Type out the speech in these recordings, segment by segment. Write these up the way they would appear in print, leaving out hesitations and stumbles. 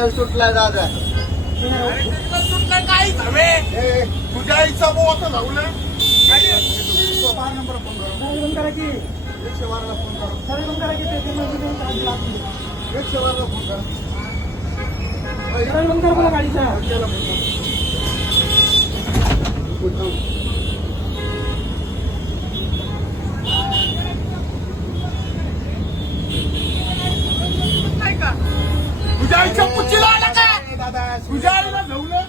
Signal सुटलाय दादा. सुटलं काय हवे तुझ्या आईचा भाऊ आता धावलं. 12 नंबर फोन करा. 112 ला फोन करा. 112 ला फोन करा. तुझ्या आईच्या पुच्चीला आला का? तुझ्या आईला झवलं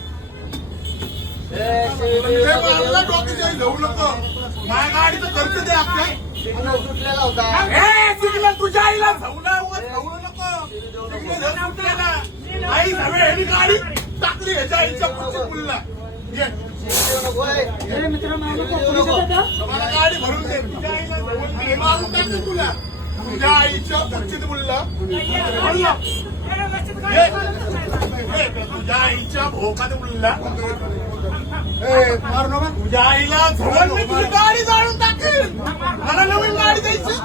डोक्याच्या झवू नको. माझ्या गाडीचं खर्च दे आपल्या. सिग्नल सुटलेला होता. सिग्नल तुझ्या आईला झवलं नको. सिग्नल सुटलेला आई झवे ह्यानी गाडी टाकली ह्याच्या आईच्या पुच्चीत मुलीला. मला गाडी भरून दे. तुझ्या आईला झवलं मारून टाकलं तुला. तुझ्या आईच्या पुच्चीत मुलीला तुझ्या आईच्या भोकात मुलीला तुझ्या आईला झवल मी तुझी गाडी जाळून टाकेल. मला नवीन गाडी द्यायची.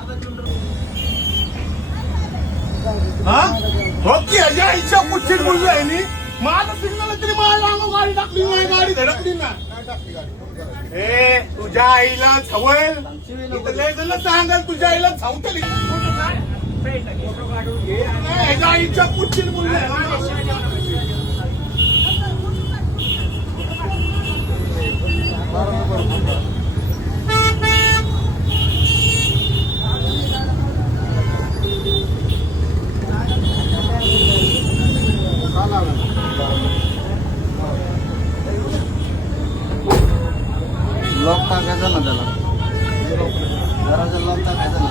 हा हो की ह्याच्या आईच्या पुच्चीत मुलगा आहे नी. माझं सिग्नल तरी माझ्या अंगावर गाडी टाकली. माझी गाडी धडकली ना. तुझ्या आईला झवल सांगाल. तुझ्या आईला झवतली. ह्याच्या आईच्या पुच्चीत मुलगा लॉक टाकायचा ना त्याला. घराचा लॉक टाकायचा ना.